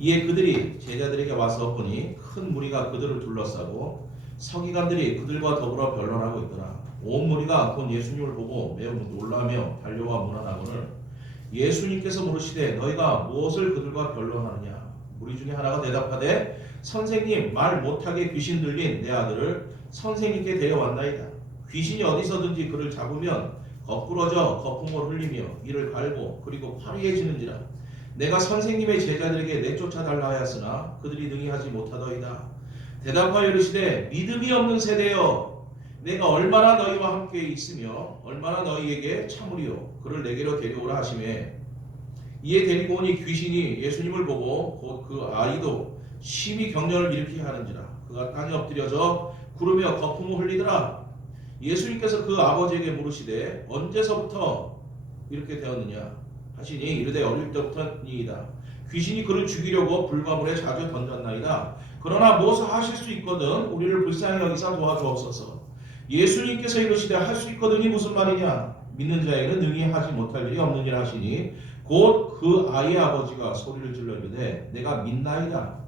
이에 그들이 제자들에게 와서 보니 큰 무리가 그들을 둘러싸고 서기관들이 그들과 더불어 변론하고 있더라. 온 무리가 본 예수님을 보고 매우 놀라며 달려와 문안하거늘 예수님께서 물으시되 너희가 무엇을 그들과 변론하느냐. 무리 중에 하나가 대답하되 선생님, 말 못하게 귀신 들린 내 아들을 선생님께 데려왔나이다. 귀신이 어디서든지 그를 잡으면 거꾸러져 거품을 흘리며 이를 갈고 그리고 화려해지는지라. 내가 선생님의 제자들에게 내쫓아 달라 하였으나 그들이 능히 하지 못하더이다. 대답하여 이르시되 믿음이 없는 세대여, 내가 얼마나 너희와 함께 있으며 얼마나 너희에게 참으리요. 그를 내게로 데려오라 하시매 이에 데리고 오니 귀신이 예수님을 보고 곧 그 아이도 심히 격려를 일으키게 하는지라. 그가 땅에 엎드려져 구르며 거품을 흘리더라. 예수님께서 그 아버지에게 물으시되 언제서부터 이렇게 되었느냐 하시니 이르되 어릴 때부터니이다. 귀신이 그를 죽이려고 불과물에 자주 던졌나이다. 그러나 무엇을 하실 수 있거든 우리를 불쌍히 여기사 도와주옵소서. 예수님께서 이르시되 할 수 있거든이 무슨 말이냐. 믿는 자에게는 능히 하지 못할 일이 없느니라 하시니 곧 그 아이의 아버지가 소리를 질러 이르되 내가 믿나이다.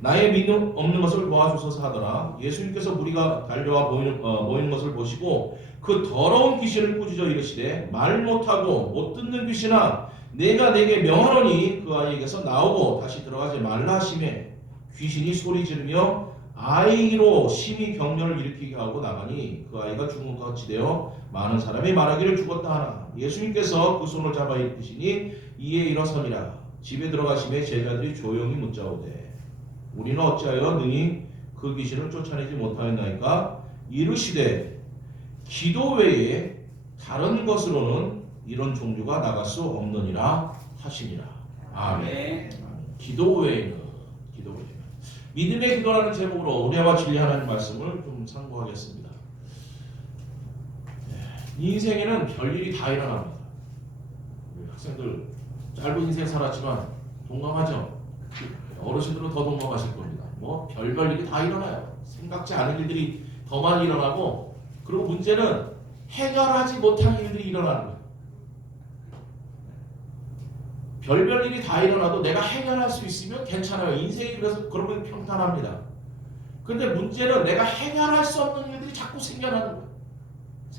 나의 믿음 없는 것을 도와주소서 하더라. 예수님께서 무리가 달려와 모이는 것을 보시고 그 더러운 귀신을 꾸짖어 이르시되 말 못하고 못 듣는 귀신아, 내가 내게 명하노니 그 아이에게서 나오고 다시 들어가지 말라 하시매 귀신이 소리 지르며 아이로 심히 격려를 일으키게 하고 나가니 그 아이가 죽은 것 같이 되어 많은 사람이 말하기를 죽었다 하나. 예수님께서 그 손을 잡아 이끄시니 이에 일어서니라. 집에 들어가시매 제자들이 조용히 묻자오되 우리는 어찌하여 능히 그 귀신을 쫓아내지 못하였나이까. 이르시되 기도 외에 다른 것으로는 이런 종류가 나갈 수 없느니라 하시니라. 아멘. 기도 외에는 믿음의 기도라는 제목으로 은혜와 진리 하나님 말씀을 좀 상고하겠습니다. 인생에는 별일이 다 일어납니다. 우리 학생들 짧은 인생 살았지만 동감하죠? 어르신들은 더 동감하실 겁니다. 뭐 별별 일이 다 일어나요. 생각지 않은 일들이 더 많이 일어나고, 그리고 문제는 해결하지 못한 일들이 일어나는 거예요. 별별 일이 다 일어나도 내가 해결할 수 있으면 괜찮아요. 인생이 그래서 그러면 평탄합니다. 근데 문제는 내가 해결할 수 없는 일들이 자꾸 생겨나는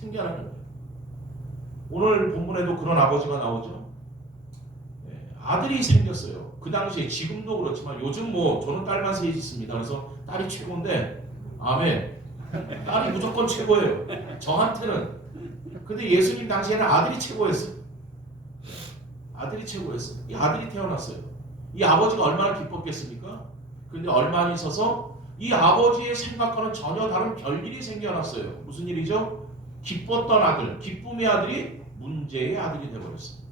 거예요. 오늘 본문에도 그런 아버지가 나오죠. 아들이 생겼어요. 그 당시에, 지금도 그렇지만 요즘 뭐 저는 딸만 셋이 있습니다. 그래서 딸이 최고인데, 아멘. 딸이 무조건 최고예요. 저한테는. 근데 예수님 당시에는 아들이 최고였어요. 이 아들이 태어났어요. 이 아버지가 얼마나 기뻤겠습니까? 근데 얼마 안 있어서 이 아버지의 생각과는 전혀 다른 별일이 생겨났어요. 무슨 일이죠? 기뻤던 아들, 기쁨의 아들이 문제의 아들이 되어버렸어요.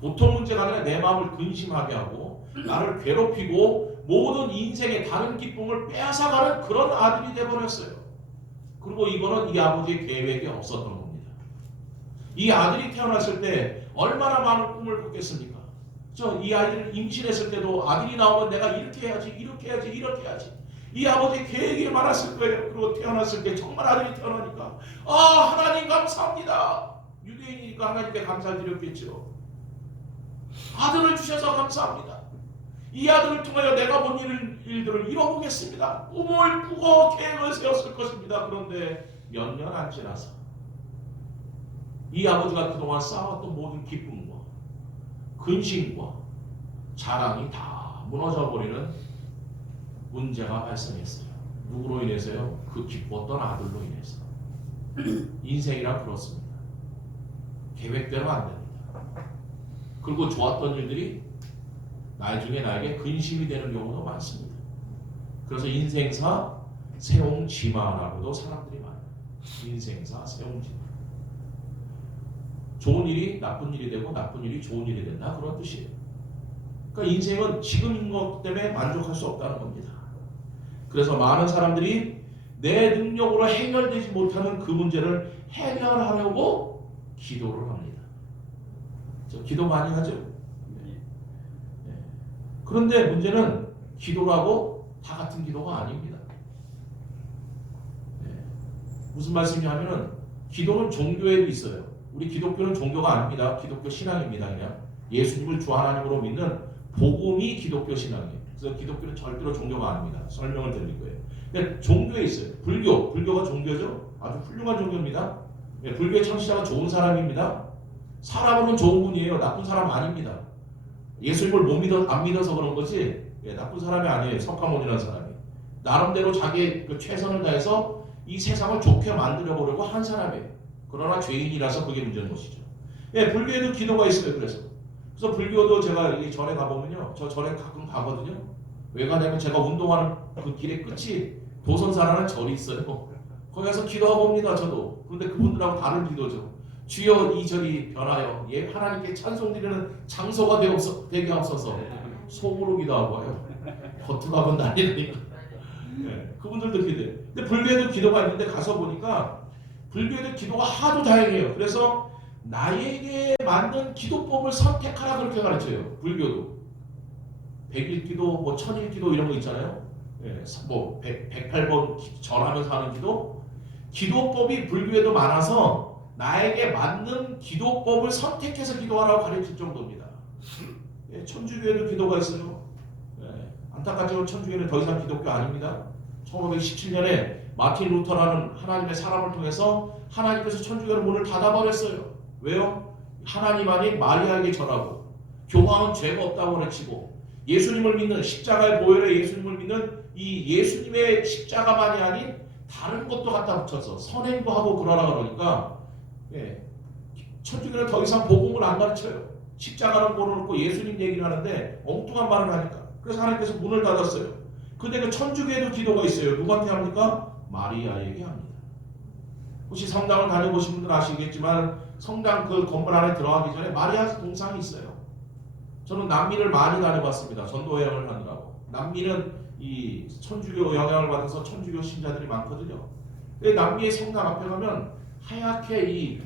보통 문제가 아니라 내 마음을 근심하게 하고 나를 괴롭히고 모든 인생의 다른 기쁨을 빼앗아가는 그런 아들이 되어버렸어요. 그리고 이거는 이 아버지의 계획에 없었던 겁니다. 이 아들이 태어났을 때 얼마나 많은 꿈을 꿨겠습니까? 이 아이를 임신했을 때도 아들이 나오면 내가 이렇게 해야지. 이 아버지의 계획이 많았을 거예요. 그리고 태어났을 때 정말 아들이 태어나니까 하나님 감사합니다. 유대인이니까 하나님께 감사를 드렸겠죠. 아들을 주셔서 감사합니다. 이 아들을 통하여 내가 본 일들을 이뤄보겠습니다. 꿈을 꾸고 계획을 세웠을 것입니다. 그런데 몇 년 안 지나서 이 아버지가 그동안 쌓아왔던 모든 기쁨과 근심과 자랑이 다 무너져버리는 문제가 발생했어요. 누구로 인해서요? 그 기뻤던 아들로 인해서. 인생이란 그렇습니다. 계획대로 안 됩니다. 그리고 좋았던 일들이 나중에 나에게 근심이 되는 경우도 많습니다. 그래서 인생사 세옹지마라고도 사람들이 많아요. 인생사 세옹지마. 좋은 일이 나쁜 일이 되고 나쁜 일이 좋은 일이 된다, 그런 뜻이에요. 그러니까 인생은 지금인 것 때문에 만족할 수 없다는 겁니다. 그래서 많은 사람들이 내 능력으로 해결되지 못하는 그 문제를 해결하려고 기도를 합니다. 저 기도 많이 하죠? 네. 그런데 문제는 기도라고 다 같은 기도가 아닙니다. 무슨 말씀이냐면은 기도는 종교에도 있어요. 우리 기독교는 종교가 아닙니다. 기독교 신앙입니다. 그냥 예수님을 주 하나님으로 믿는 복음이 기독교 신앙이에요. 그래서 기독교는 절대로 종교가 아닙니다. 설명을 드릴 거예요. 근데 종교에 있어요. 불교가 종교죠. 아주 훌륭한 종교입니다. 불교의 창시자가 좋은 사람입니다. 사람은 좋은 분이에요. 나쁜 사람 아닙니다. 예수님을 안 믿어서 그런 거지 나쁜 사람이 아니에요. 석가모니라는 사람이 나름대로 자기의 그 최선을 다해서 이 세상을 좋게 만들어 보려고 한 사람이에요. 그러나 죄인이라서 그게 문제인 것이죠. 불교에도 기도가 있어요. 그래서 불교도 제가 절에 가보면요, 저 절에 가끔 가거든요. 왜 가냐면 제가 운동하는 그 길의 끝이 도선사라는 절이 있어요. 거기 가서 기도하고 옵니다. 저도. 그런데 그분들하고 다른 기도죠. 주여 이 절이 변하여 하나님께 찬송드리는 장소가 되게 하옵소서. 속으로 기도하고 와요. 겉으로 하면 난리니까. 그분들도 기도해요. 근데 불교에도 기도가 있는데 가서 보니까 불교에도 기도가 하도 다양해요. 그래서 나에게 맞는 기도법을 선택하라 그렇게 가르쳐요. 불교도 100일 기도, 1000일 기도 이런 거 있잖아요. 108번 절하면서 하는 기도법이 불교에도 많아서 나에게 맞는 기도법을 선택해서 기도하라고 가르칠 정도입니다. 천주교에도 기도가 있어요. 안타깝지만 천주교는 더 이상 기독교 아닙니다. 1517년에 마틴 루터라는 하나님의 사람을 통해서 하나님께서 천주교의 문을 닫아버렸어요. 왜요? 하나님 아닌 마리아에게 절하고 교황은 죄가 없다고 가르치고 예수님을 믿는 십자가의 보혈의 예수님을 믿는 이 예수님의 십자가만이 아닌 다른 것도 갖다 붙여서 선행도 하고 그러라 그러니까 천주교는 더 이상 복음을 안 가르쳐요. 십자가는 모르고 예수님 얘기를 하는데 엉뚱한 말을 하니까 그래서 하나님께서 문을 닫았어요. 근데 그 천주교에도 기도가 있어요. 누구한테 합니까? 마리아에게 합니다. 혹시 성당을 다녀보신 분들 아시겠지만 성당 그 건물 안에 들어가기 전에 마리아 동상이 있어요. 저는 남미를 많이 다녀봤습니다. 전도 여행을 하느라고. 남미는 이 천주교 영향을 받아서 천주교 신자들이 많거든요. 근데 남미의 성당 앞에 가면 하얗게 이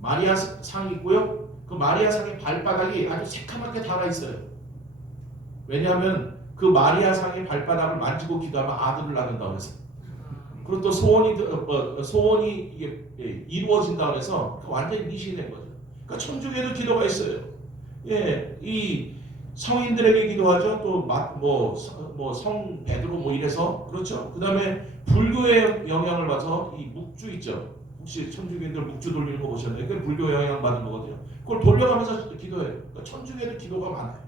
마리아 상이 있고요. 그 마리아 상의 발바닥이 아주 새카맣게 달아 있어요. 왜냐하면 그 마리아 상의 발바닥을 만지고 기도하면 아들을 낳는다고 해서. 그리고 또 소원이 이루어진다고 해서 완전히 미신이 된 거죠. 그러니까 천주교에도 기도가 있어요. 이 성인들에게 기도하죠. 또 성 베드로 이래서 그렇죠. 그 다음에 불교의 영향을 받아서 이 묵주 있죠. 혹시 천주교인들 묵주 돌리는 거 보셨나요? 그게 불교 영향 받은 거거든요. 그걸 돌려가면서 기도해요. 그러니까 천주교에도 기도가 많아요.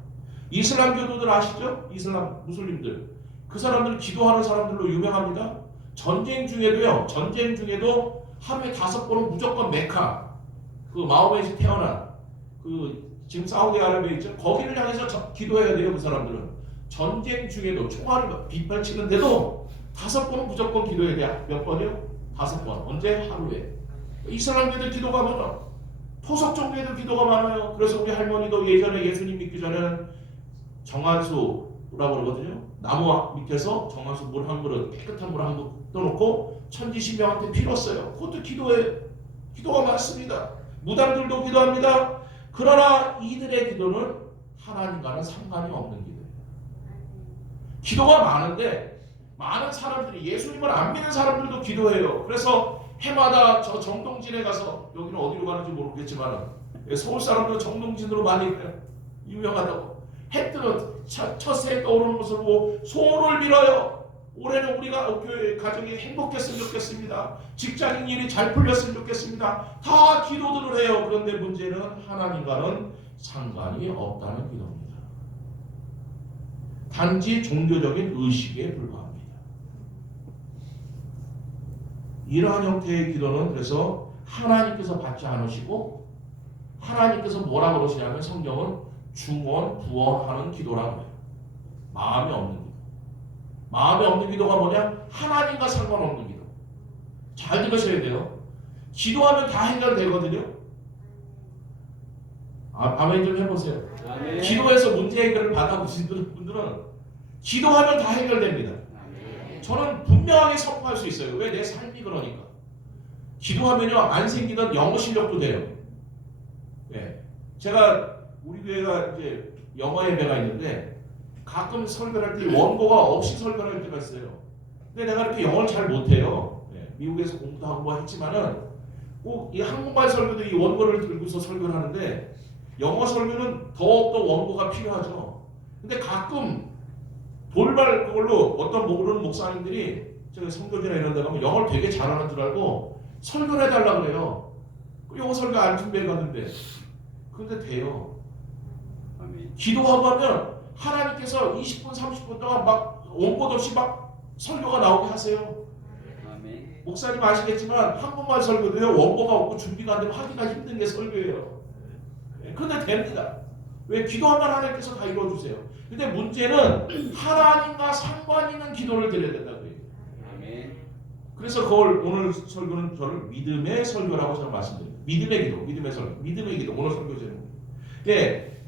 이슬람 교도들 아시죠? 이슬람 무슬림들 그 사람들 기도하는 사람들로 유명합니다. 전쟁 중에도 하루에 5번은 무조건 메카 그 마호메트이 태어난 그 지금 사우디아라비아 있죠? 거기를 향해서 기도해야 돼요. 그 사람들은 전쟁 중에도 총알을 빗발치는데도 5번은 무조건 기도해야 돼요. 몇 번이요? 5번. 언제? 하루에. 이슬람교도 기도가 많아. 토속 종교에도 기도가 많아요. 그래서 우리 할머니도 예전에 예수님 믿기 전에는 정한수라고 그러거든요. 나무 밑에서 정한수 물 한 그릇, 깨끗한 물 한 그릇 떠놓고 천지신명한테 빌었어요. 그것도 기도가 많습니다. 무당들도 기도합니다. 그러나 이들의 기도는 하나님과는 상관이 없는 기도예요. 기도가 많은데 많은 사람들이 예수님을 안 믿는 사람들도 기도해요. 그래서 해마다 저 정동진에 가서 여기는 어디로 가는지 모르겠지만 서울 사람들 정동진으로 많이 유명하다고 해 뜨는 첫 새해 떠오르는 것을 보고 소원을 빌어요. 올해는 우리가 교회 가정이 행복했으면 좋겠습니다. 직장인 일이 잘 풀렸으면 좋겠습니다. 다 기도들을 해요. 그런데 문제는 하나님과는 상관이 없다는 기도입니다. 단지 종교적인 의식에 불과합니다. 이러한 형태의 기도는 그래서 하나님께서 받지 않으시고 하나님께서 뭐라고 그러시냐면 성경은 중원, 부원하는 기도라고 해요. 마음이 없는 기도. 마음에 없는 기도가 뭐냐? 하나님과 상관없는 기도. 잘 들으셔야 돼요. 기도하면 다 해결되거든요. 아멘 좀 해보세요. 아멘. 기도해서 문제 해결을 받아보신 분들은 기도하면 다 해결됩니다. 아멘. 저는 분명하게 선포할 수 있어요. 왜? 내 삶이 그러니까. 기도하면요 안 생기던 영어 실력도 돼요. 제가 우리 교회가 이제 영어 예배가 있는데 가끔 설교할 때 원고가 없이 설교할 때가 있어요. 근데 내가 이렇게 영어를 잘 못해요. 미국에서 공부도 하고 뭐 했지만은 꼭 이 한국말 설교도 이 원고를 들고서 설교를 하는데 영어 설교는 더욱더 원고가 필요하죠. 근데 가끔 돌발 그걸로 어떤 모르는 목사님들이 저기 성교지나 이런 데 가면 영어를 되게 잘하는 줄 알고 설교를 해달라고 그래요. 영어 설교 안 준비해 갔는데. 근데 돼요. 기도하고 하면 하나님께서 20분 30분 동안 막 원고 없이 막 설교가 나오게 하세요. 목사님 아시겠지만 한국말 설교도요, 원고가 없고 준비가 안 되면 하기가 힘든 게 설교예요. 그런데 됩니다. 왜? 기도하면 하나님께서 다 이루어주세요. 근데 문제는 하나님과 상관 있는 기도를 드려야 된다고요. 그래서 그걸 오늘 설교는 저를 믿음의 설교라고 저는 말씀드립니다. 믿음의 기도, 믿음의 설교, 믿음의 기도. 오늘 설교 제목. 예,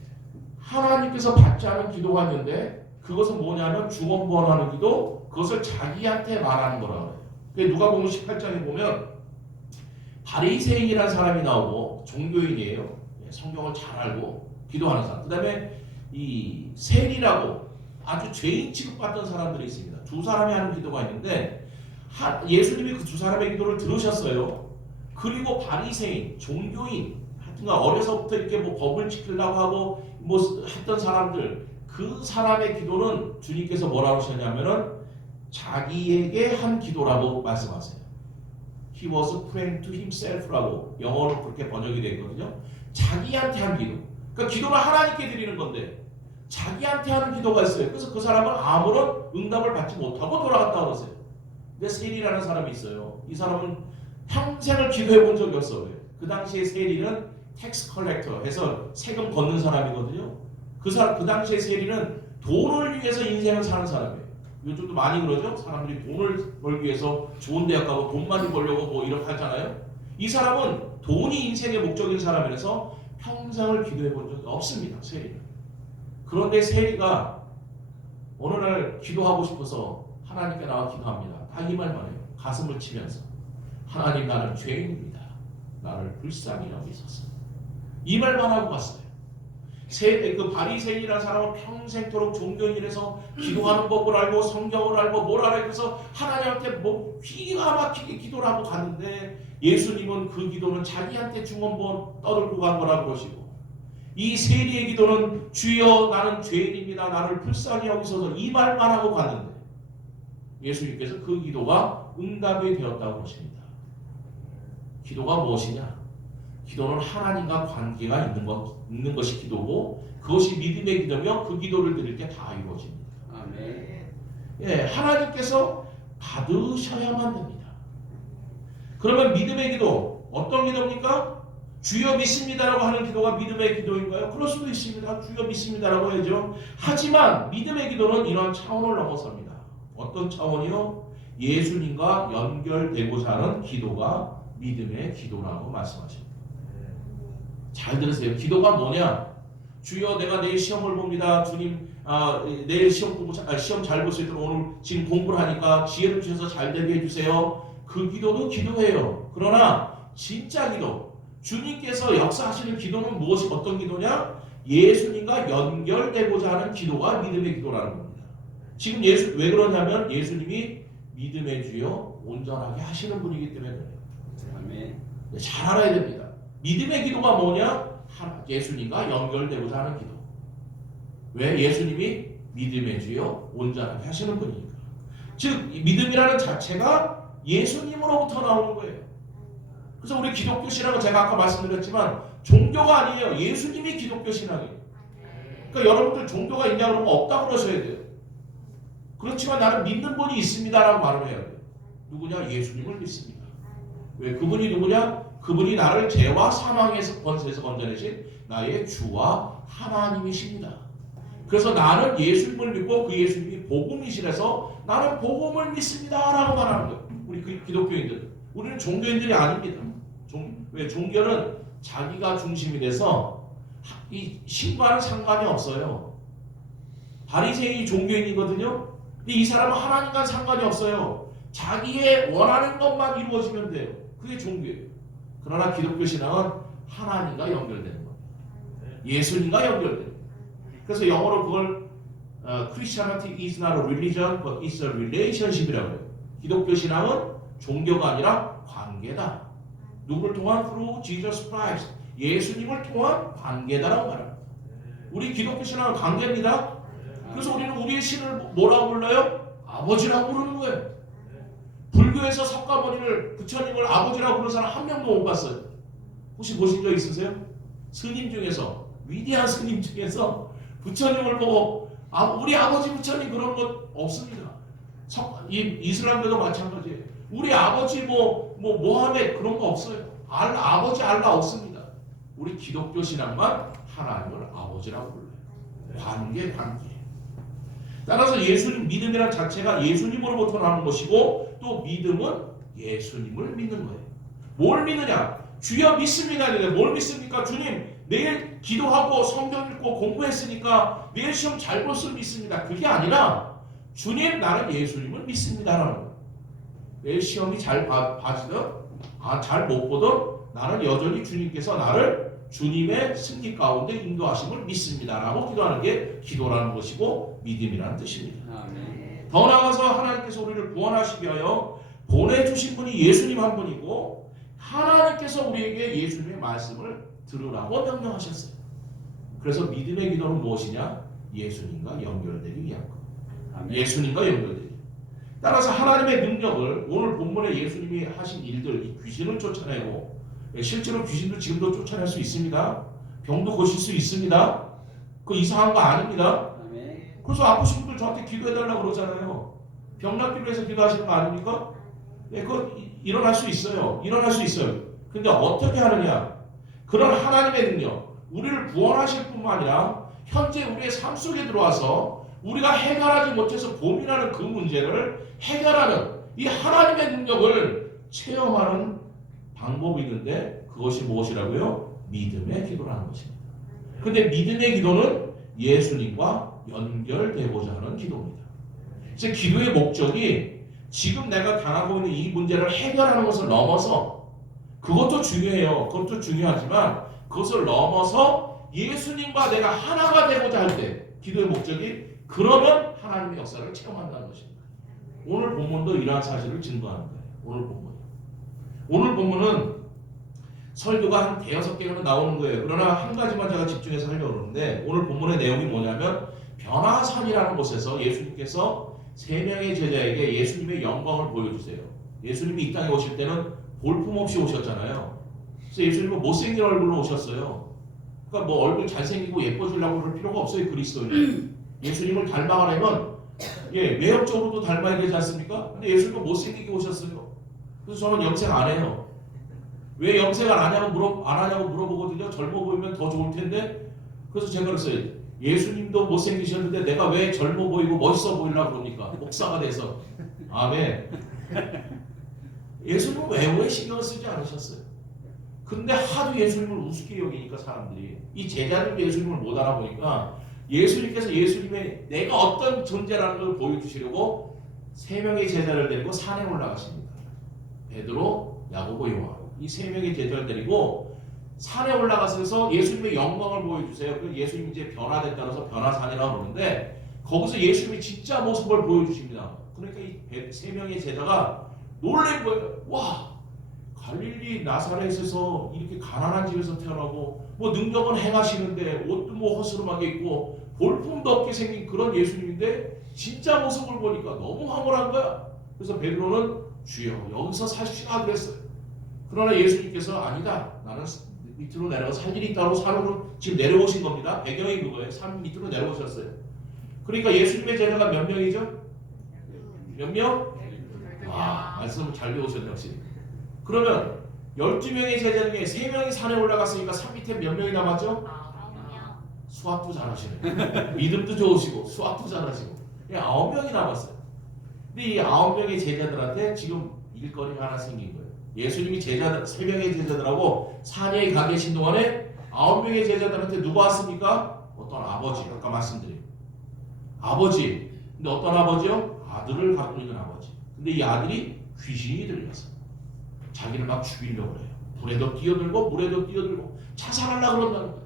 하나님께서 받지 않은 기도가 있는데 그것은 뭐냐면 중언부언하는 기도, 그것을 자기한테 말하는 거라고 해요. 누가복음 18장에 보면 바리새인이라는 사람이 나오고 종교인이에요. 성경을 잘 알고 기도하는 사람. 그 다음에 이 세리라고 아주 죄인 취급받던 사람들이 있습니다. 두 사람이 하는 기도가 있는데 예수님이 그 두 사람의 기도를 들으셨어요. 그리고 바리새인, 종교인, 하여튼간 어려서부터 이렇게 뭐 법을 지키려고 하고 뭐 했던 사람들, 그 사람의 기도는 주님께서 뭐라고 하셨냐면은 자기에게 한 기도라고 말씀하세요. He was praying to himself라고 영어로 그렇게 번역이 되어 있거든요. 자기한테 한 기도. 그러니까 기도를 하나님께 드리는 건데 자기한테 하는 기도가 있어요. 그래서 그 사람은 아무런 응답을 받지 못하고 돌아갔다 그러세요. 근데 세리라는 사람이 있어요. 이 사람은 평생을 기도해 본 적이 없어요. 그 당시에 세리는 텍스 컬렉터 해서 세금 걷는 사람이거든요. 그 당시에 세리는 돈을 위해서 인생을 사는 사람이에요. 요즘도 많이 그러죠. 사람들이 돈을 벌기 위해서 좋은 대학 가고 돈 많이 벌려고 뭐 이렇게 하잖아요. 이 사람은 돈이 인생의 목적인 사람이라서 평생을 기도해 본 적이 없습니다. 세리는. 그런데 세리가 어느 날 기도하고 싶어서 하나님께 나와 기도합니다. 다 이 말만 해요. 가슴을 치면서 하나님, 나는 죄인입니다. 나를 불쌍히 여기소서. 이 말만 하고 갔어요. 그 바리새인이라는 사람은 평생토록 종교인이라서 기도하는 법을 알고 성경을 알고 뭘 알아요. 그래서 하나님한테 뭐 기가 막히게 기도를 하고 갔는데 예수님은 그 기도는 자기한테 중언부언 떠들고 간 거라고 그러시고, 이 세리의 기도는 주여 나는 죄인입니다. 나를 불쌍히 여기소서, 이 말만 하고 갔는데 예수님께서 그 기도가 응답이 되었다고 하십니다. 기도가 무엇이냐? 기도는 하나님과 관계가 있는 것이 기도고, 그것이 믿음의 기도며 그 기도를 드릴 때 다 이루어집니다. 아멘. 예, 하나님께서 받으셔야만 됩니다. 그러면 믿음의 기도 어떤 기도입니까? 주여 믿습니다라고 하는 기도가 믿음의 기도인가요? 그럴 수도 있습니다. 주여 믿습니다라고 해야죠. 하지만 믿음의 기도는 이런 차원을 넘어섭니다. 어떤 차원이요? 예수님과 연결되고자 하는 기도가 믿음의 기도라고 말씀하십니다. 잘 들으세요. 기도가 뭐냐? 주여 내가 내일 시험을 봅니다. 주님 내일 시험 잘 볼 수 있도록 오늘 지금 공부를 하니까 지혜를 주셔서 잘 되게 해주세요. 그 기도도 기도예요. 그러나 진짜 기도, 주님께서 역사하시는 기도는 무엇이 어떤 기도냐? 예수님과 연결되고자 하는 기도가 믿음의 기도라는 겁니다. 지금 왜 그러냐면 예수님이 믿음의 주여 온전하게 하시는 분이기 때문에 그래요. 아멘. 잘 알아야 됩니다. 믿음의 기도가 뭐냐? 예수님과 연결되고자 하는 기도. 왜? 예수님이 믿음의 주여 온전하게 하시는 분이니까. 즉 믿음이라는 자체가 예수님으로부터 나오는 거예요. 그래서 우리 기독교 신앙은 제가 아까 말씀드렸지만 종교가 아니에요. 예수님이 기독교 신앙이에요. 그러니까 여러분들 종교가 있냐 그러면 없다고 그러셔야 돼요. 그렇지만 나는 믿는 분이 있습니다라고 말을 해야 돼요. 누구냐? 예수님을 믿습니다. 왜? 그분이 누구냐? 그분이 나를 죄와 사망에서 권세에서 건져내신 나의 주와 하나님이십니다. 그래서 나는 예수님을 믿고 그 예수님이 복음이시라서 나는 복음을 믿습니다라고 말하는 거예요. 우리 기독교인들. 우리는 종교인들이 아닙니다. 왜? 종교는 자기가 중심이 돼서 이 신과는 상관이 없어요. 바리새인이 종교인이거든요. 근데 이 사람은 하나님과 상관이 없어요. 자기의 원하는 것만 이루어지면 돼요. 그게 종교예요. 그러나 기독교 신앙은 하나님과 연결되는 겁니다. 예수님과 연결되는 겁니다. 그래서 영어로 그걸 Christianity is not a religion but it's a relationship이라고 해요. 기독교 신앙은 종교가 아니라 관계다. 누구를 통한? Through Jesus Christ. 예수님을 통한 관계다라고 말합니다. 우리 기독교 신앙은 관계입니다. 그래서 우리는 우리의 신을 뭐라고 불러요? 아버지라고 부르는 거예요. 불교에서 석가모니를 부처님을 아버지라고 부르는 사람 한 명도 못 봤어요. 혹시 보신 적 있으세요? 스님 중에서 위대한 스님 중에서 부처님을 보고 우리 아버지 부처님 그런 것 없습니다. 이슬람교도 마찬가지예요. 우리 아버지 모하메 그런 거 없어요. 아버지 알라 없습니다. 우리 기독교 신앙만 하나님을 아버지라고 불러요. 관계. 따라서 예수님 믿음이란 자체가 예수님으로부터 나오는 것이고 또 믿음은 예수님을 믿는 거예요. 뭘 믿느냐? 주여 믿습니다. 뭘 믿습니까? 주님 내일 기도하고 성경 읽고 공부했으니까 내일 시험 잘 볼 수 믿습니다. 그게 아니라 주님 나는 예수님을 믿습니다라는 거예요. 내일 시험이 잘 봐지든 잘 못 보든 나는 여전히 주님께서 나를 주님의 승리 가운데 인도하심을 믿습니다라고 기도하는 게 기도라는 것이고 믿음이라는 뜻입니다. 더 나아가서 하나님께서 우리를 구원하시기 위하여 보내주신 분이 예수님 한 분이고 하나님께서 우리에게 예수님의 말씀을 들으라고 명령하셨어요. 그래서 믿음의 기도는 무엇이냐? 예수님과 연결되기 위한 것. 예수님과 연결되기. 따라서 하나님의 능력을 오늘 본문에 예수님이 하신 일들, 이 귀신을 쫓아내고 실제로 귀신도 지금도 쫓아낼 수 있습니다. 병도 고칠 수 있습니다. 그거 이상한 거 아닙니다. 그래서 아프신 분들 저한테 기도해달라고 그러잖아요. 병 낫기로 해서 기도하시는 거 아닙니까? 네, 그거 일어날 수 있어요. 일어날 수 있어요. 근데 어떻게 하느냐? 그런 하나님의 능력, 우리를 구원하실 뿐만 아니라 현재 우리의 삶 속에 들어와서 우리가 해결하지 못해서 고민하는 그 문제를 해결하는 이 하나님의 능력을 체험하는 방법이 있는데 그것이 무엇이라고요? 믿음의 기도라는 것입니다. 근데 믿음의 기도는 예수님과 연결되고자 하는 기도입니다. 그래서 기도의 목적이 지금 내가 당하고 있는 이 문제를 해결하는 것을 넘어서 그것도 중요해요. 그것도 중요하지만 그것을 넘어서 예수님과 내가 하나가 되고자 할 때 기도의 목적이 그러면 하나님의 역사를 체험한다는 것입니다. 오늘 본문도 이러한 사실을 증거하는 거예요. 오늘 본문은 설교가 한 대여섯 개가 나오는 거예요. 그러나 한 가지만 제가 집중해서 하려고 그러는데 오늘 본문의 내용이 뭐냐면 변화산이라는 곳에서 예수님께서 세 명의 제자에게 예수님의 영광을 보여주세요. 예수님이 이 땅에 오실 때는 볼품없이 오셨잖아요. 그래서 예수님은 못생긴 얼굴로 오셨어요. 그러니까 뭐 얼굴 잘생기고 예뻐지려고 그럴 필요가 없어요. 그리스도인은. 예수님을 닮아가려면 외형적으로도 닮아야 되지 않습니까? 근데 예수님은 못생기게 오셨어요. 그래서 저는 염색 안 해요. 왜 염색 안 하냐고 물어보거든요. 젊어 보이면 더 좋을 텐데. 그래서 제가 그랬어요. 예수님도 못생기셨는데 내가 왜 젊어 보이고 멋있어 보이려고 그럽니까? 목사가 돼서. 아멘. 예수님은 외모에 신경을 쓰지 않으셨어요. 근데 하도 예수님을 우습게 여기니까 사람들이 이 제자들도 예수님을 못 알아보니까 예수님께서 예수님의 내가 어떤 존재라는 걸 보여주시려고 세 명의 제자를 데리고 산에 올라가십니다. 베드로, 야고보, 요한 이 세 명의 제자를 데리고 산에 올라가서 예수님의 영광을 보여주세요. 그 예수님이 이제 변화됐다 그래서 변화산이라고 그러는데 거기서 예수님이 진짜 모습을 보여주십니다. 그러니까 이 세 명의 제자가 놀란 거예요. 와, 갈릴리 나사렛에서 이렇게 가난한 집에서 태어나고 뭐 능력은 행하시는데 옷도 뭐 허스름하게 입고 볼품도 없게 생긴 그런 예수님인데 진짜 모습을 보니까 너무 황홀한 거야. 그래서 베드로는 주여 여기서 사십시다 그랬어요. 그러나 예수님께서 아니다. 나는 밑으로 내려가서 살 일이 있다고 산으로 지금 내려오신 겁니다. 배경이 그거예요. 산 밑으로 내려오셨어요. 그러니까 예수님의 제자가 몇 명이죠? 몇 명? 아, 말씀을 잘 배우셨네 역시. 그러면 12명의 제자 중에 3명이 산에 올라갔으니까 산 밑에 몇 명이 남았죠? 수학도 잘하시네. 믿음도 좋으시고 수학도 잘하시고 9명이 남았어요. 근데 이 9명의 제자들한테 지금 일거리가 하나 생긴 거예요. 예수님이 3명의 제자들하고 산에 가 계신 동안에 9명의 제자들한테 누가 왔습니까? 어떤 아버지, 아까 말씀드린 아버지. 근데 어떤 아버지요? 아들을 갖고 있는 아버지. 근데 이 아들이 귀신이 들려서 자기를 막 죽이려고 해요. 불에도 뛰어들고 물에도 뛰어들고 자살하려고 그런다는 거예요.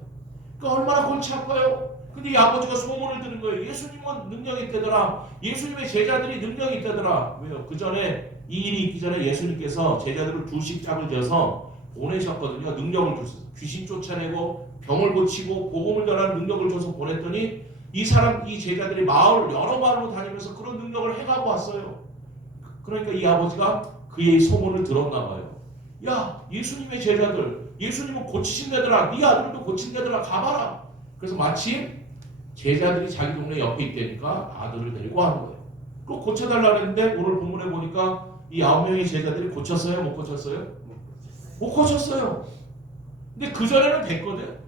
그러니까 얼마나 골치 아파요. 근데 이 아버지가 소문을 듣는 거예요. 예수님은 능력이 있다더라. 예수님의 제자들이 능력이 있다더라. 왜요? 그 전에 이 일이 있기 전에 예수님께서 제자들을 2씩 짝을 지어서 보내셨거든요. 능력을 줬어요. 귀신 쫓아내고 병을 고치고 복음을 전하는 능력을 줘서 보냈더니 이 제자들이 마을 여러 마을로 다니면서 그런 능력을 해가고 왔어요. 그러니까 이 아버지가 그의 소문을 들었나 봐요. 야, 예수님의 제자들, 예수님은 고치신다더라. 네 아들도 고친다더라. 가봐라. 그래서 마침 제자들이 자기 동네 옆에 있다니까 아들을 데리고 하는 거예요. 그거 고쳐달라 했는데 오늘 본문에 보니까 이 9명의 제자들이 고쳤어요? 못 고쳤어요? 못 고쳤어요. 근데 그전에는 됐거든.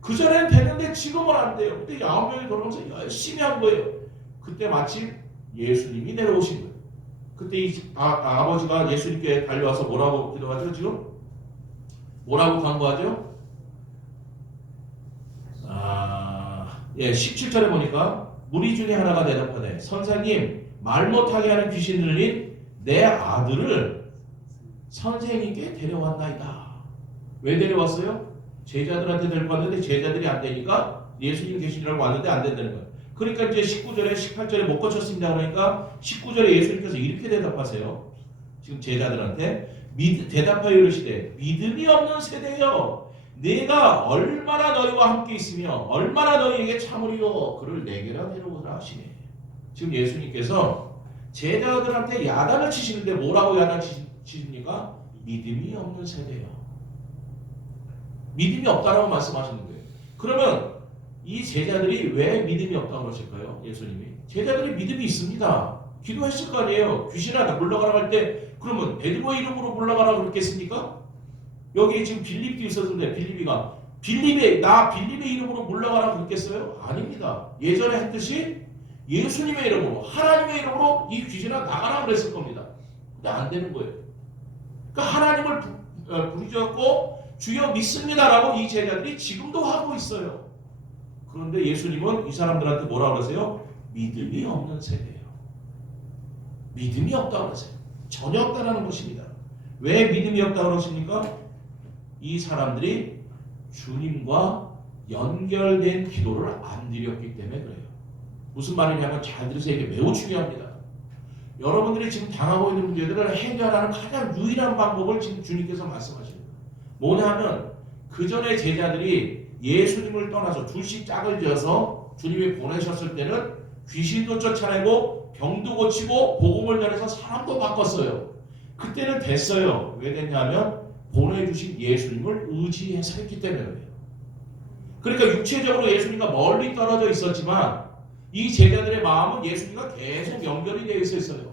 그전에는 됐는데 지금은 안 돼요. 근데 9명이 돌아오면서 열심히 한 거예요. 그때 마침 예수님이 내려오신 거예요. 그때 아버지가 예수님께 달려와서 뭐라고 기도하죠? 지금? 뭐라고 간구하죠? 17절에 보니까 무리 중에 하나가 대답하네. 선생님, 말 못하게 하는 귀신 들린 내 아들을 선생님께 데려왔나이다. 왜 데려왔어요? 제자들한테 데리고 왔는데 제자들이 안 되니까 예수님 계시라고 왔는데 안 된다는 거예요. 그러니까 이제 19절에 18절에 못 고쳤습니다. 그러니까 19절에 예수님께서 이렇게 대답하세요. 지금 제자들한테 대답하여 이르시되 믿음이 없는 세대여 내가 얼마나 너희와 함께 있으며 얼마나 너희에게 참으리요 그를 내게라 데려오라 하시네. 지금 예수님께서 제자들한테 야단을 치시는데 뭐라고 야단 치십니까? 믿음이 없는 세대요. 믿음이 없다라고 말씀하시는 거예요. 그러면 이 제자들이 왜 믿음이 없다고 그러실까요? 예수님이. 제자들이 믿음이 있습니다. 기도했을 거 아니에요. 귀신아 물러가라고 할 때 그러면 베드로의 이름으로 물러가라고 그랬겠습니까? 여기 지금 빌립도 있었는데 빌립의 이름으로 물러가라고 그랬겠어요? 아닙니다. 예전에 했듯이 예수님의 이름으로 하나님의 이름으로 이 귀신아 나가라고 그랬을 겁니다. 근데 안 되는 거예요. 그러니까 하나님을 부르짖었고 주여 믿습니다라고 이 제자들이 지금도 하고 있어요. 그런데 예수님은 이 사람들한테 뭐라고 그러세요? 믿음이 없는 세대예요. 믿음이 없다고 그러세요. 전혀 없다라는 것입니다. 왜 믿음이 없다고 그러십니까? 이 사람들이 주님과 연결된 기도를 안 드렸기 때문에 그래요. 무슨 말이냐면 잘 들으세요. 이게 매우 중요합니다. 여러분들이 지금 당하고 있는 문제들을 해결하는 가장 유일한 방법을 지금 주님께서 말씀하십니다. 뭐냐면 그 전에 제자들이 예수님을 떠나서 둘씩 짝을 지어서 주님이 보내셨을 때는 귀신도 쫓아내고 병도 고치고 복음을 전해서 사람도 바꿨어요. 그때는 됐어요. 왜 됐냐면 보내주신 예수님을 의지해서 했기 때문에 그래요. 그러니까 육체적으로 예수님과 멀리 떨어져 있었지만 이 제자들의 마음은 예수님과 계속 연결이 되어 있었어요.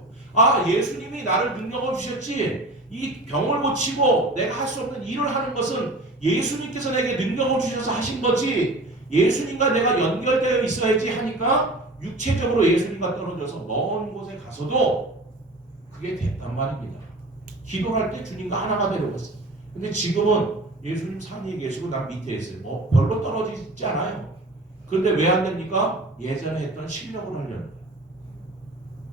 예수님이 나를 능력을 주셨지 이 병을 고치고 내가 할 수 없는 일을 하는 것은 예수님께서 내게 능력을 주셔서 하신 거지 예수님과 내가 연결되어 있어야지 하니까 육체적으로 예수님과 떨어져서 먼 곳에 가서도 그게 됐단 말입니다. 기도할 때 주님과 하나가 되려고 근데 지금은 예수님 산 위에 계시고 난 밑에 있어요. 뭐 별로 떨어지지 않아요. 그런데 왜 안 됩니까? 예전에 했던 실력을 하려는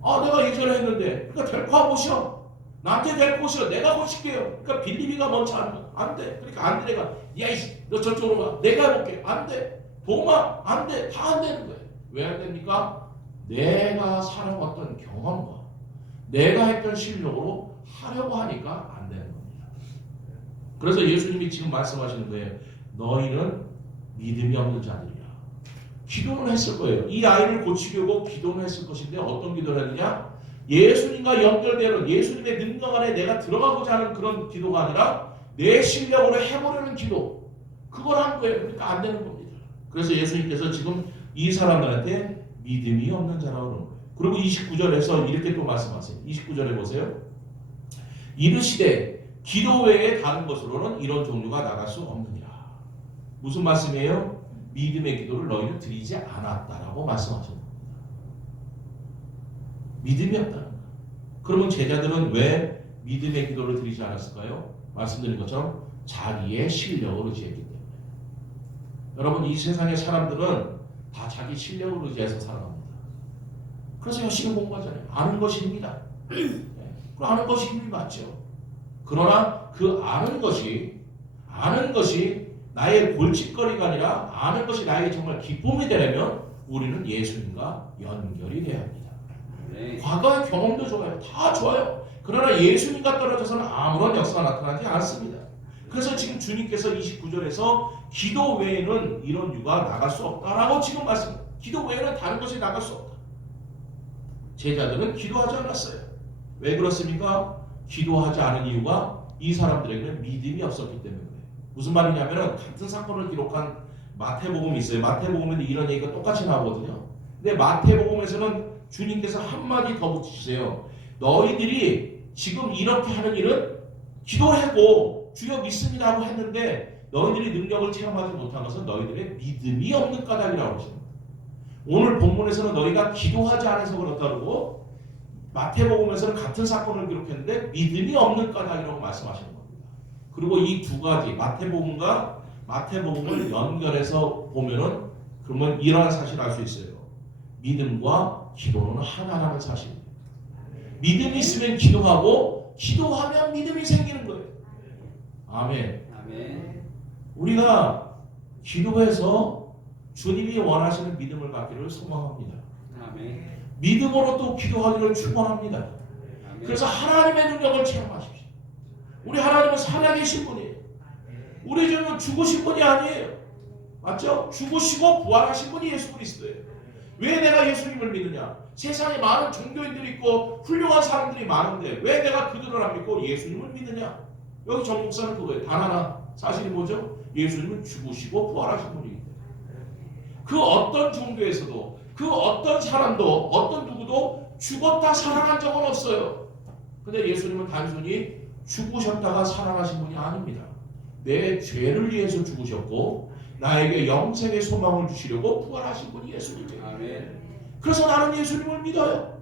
거예요. 내가 예전에 했는데 그러니까 데리고 와보셔. 나한테 데리고 오시오. 내가 고칠게요. 그러니까 빌립이가 먼저 안 돼. 그러니까 안드레가 야이씨 너 저쪽으로 가. 내가 해볼게. 안 돼. 도마 안 돼. 다 안 되는 거예요. 왜 안 됩니까? 내가 살아왔던 경험과 내가 했던 실력으로 하려고 하니까 안 되는 겁니다. 그래서 예수님이 지금 말씀하시는 거예요. 너희는 믿음이 없는 자들이야. 기도는 했을 거예요. 이 아이를 고치려고 기도는 했을 것인데 어떤 기도를 했느냐? 예수님과 연결되는 예수님의 능력 안에 내가 들어가고자 하는 그런 기도가 아니라 내 실력으로 해보려는 기도. 그걸 한 거예요. 그러니까 안 되는 겁니다. 그래서 예수님께서 지금 이 사람들한테 믿음이 없는 자라고 그러는 거예요. 그리고 29절에서 이렇게 또 말씀하세요. 29절에 보세요. 이르시되 기도 외에 다른 것으로는 이런 종류가 나갈 수 없느니라. 무슨 말씀이에요? 믿음의 기도를 너희는 드리지 않았다라고 말씀하셨습니다. 믿음이 없다는 거예요. 그러면 제자들은 왜 믿음의 기도를 드리지 않았을까요? 말씀드린 것처럼 자기의 실력을 의지했기 때문에. 여러분 이 세상의 사람들은 다 자기 실력을 의지해서 살아갑니다. 그래서 열심히 공부하잖아요. 아는 것이 힘이다. 그 아는 것이 힘이 맞죠. 그러나 그 아는 것이 나의 골칫거리가 아니라 아는 것이 나에게 정말 기쁨이 되려면 우리는 예수님과 연결이 돼야 합니다. 네. 과거의 경험도 좋아요. 다 좋아요. 그러나 예수님과 떨어져서는 아무런 역사가 나타나지 않습니다. 그래서 지금 주님께서 29절에서 기도 외에는 이런 유가 나갈 수 없다라고 지금 말씀합니다. 기도 외에는 다른 것이 나갈 수 없다. 제자들은 기도하지 않았어요. 왜 그렇습니까? 기도하지 않은 이유가 이 사람들에게는 믿음이 없었기 때문에. 무슨 말이냐면은 같은 사건을 기록한 마태복음이 있어요. 마태복음에도 이런 얘기가 똑같이 나오거든요. 근데 마태복음에서는 주님께서 한마디 더 붙이세요. 너희들이 지금 이렇게 하는 일은 기도하고 주여 믿습니다 하고 했는데 너희들이 능력을 체험하지 못한 것은 너희들의 믿음이 없는 까닭이라고 하십니다. 오늘 본문에서는 너희가 기도하지 않아서 그렇다고 마태복음에서는 같은 사건을 기록했는데 믿음이 없는 까닭이라고 말씀하시는 겁니다. 그리고 이 두 가지 마태복음과 마태복음을 연결해서 보면은 그러면 이러한 사실을 알 수 있어요. 믿음과 기도는 하나라는 사실입니다. 믿음이 있으면 기도하고 기도하면 믿음이 생기는 거예요. 아멘. 아멘. 우리가 기도해서 주님이 원하시는 믿음을 갖기를 소망합니다. 아멘. 믿음으로 또 기도하기를 축원합니다. 아멘. 그래서 하나님의 능력을 체험하십시오. 우리 하나님은 살아계신 분이에요. 우리 주님은 죽으신 분이 아니에요. 맞죠? 죽으시고 부활하신 분이 예수 그리스도예요. 왜 내가 예수님을 믿느냐? 세상에 많은 종교인들이 있고 훌륭한 사람들이 많은데 왜 내가 그들을 안 믿고 예수님을 믿느냐? 여기 정 목사는 그거예요. 단 하나 사실이 뭐죠? 예수님은 죽으시고 부활하신 분이기 때문에. 그 어떤 종교에서도 그 어떤 사람도 어떤 누구도 죽었다 살아난 적은 없어요. 근데 예수님은 단순히 죽으셨다가 살아나신 분이 아닙니다. 내 죄를 위해서 죽으셨고 나에게 영생의 소망을 주시려고 부활하신 분이 예수님이에요. 아멘. 그래서 나는 예수님을 믿어요.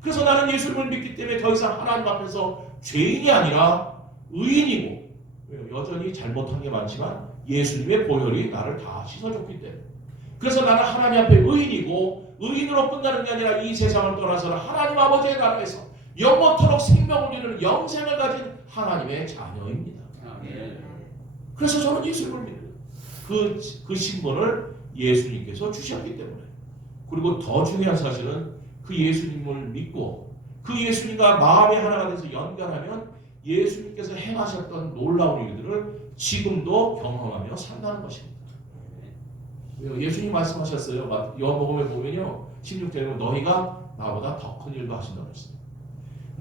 그래서 나는 예수님을 믿기 때문에 더 이상 하나님 앞에서 죄인이 아니라 의인이고 여전히 잘못한 게 많지만 예수님의 보혈이 나를 다 씻어줬기 때문에 그래서 나는 하나님 앞에 의인이고 의인으로 끝나는 게 아니라 이 세상을 떠나서는 하나님 아버지의 나라에서 영원토록 생명을 이루는 영생을 가진 하나님의 자녀입니다. 아멘. 그래서 저는 예수님을 믿어요. 그 신분을 예수님께서 주셨기 때문에. 그리고 더 중요한 사실은 그 예수님을 믿고 그 예수님과 마음이 하나가 돼서 연결하면 예수님께서 행하셨던 놀라운 일들을 지금도 경험하며 산다는 것입니다. 예수님 말씀하셨어요. 요한복음에 보면요. 16절에 보면 너희가 나보다 더 큰 일도 하신다고 했어요.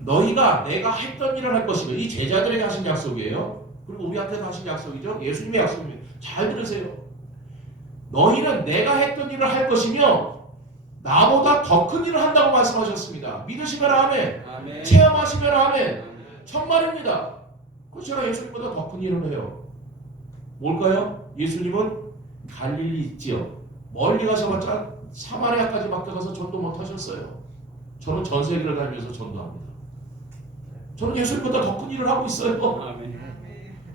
너희가 내가 했던 일을 할 것이며 이 제자들에게 하신 약속이에요. 그리고 우리한테도 하신 약속이죠. 예수님의 약속입니다. 잘 들으세요. 너희는 내가 했던 일을 할 것이며 나보다 더 큰 일을 한다고 말씀하셨습니다. 믿으시면 아멘. 아멘. 체험하시면 아멘. 아멘. 정말입니다. 그래서 제가 예수님보다 더 큰 일을 해요. 뭘까요? 예수님은 갈릴리 지역 멀리 가셔봤자 사마리아까지 맡겨가서 전도 못하셨어요. 저는 전 세계를 다니면서 전도합니다. 저는 예수님보다 더 큰 일을 하고 있어요. 아멘.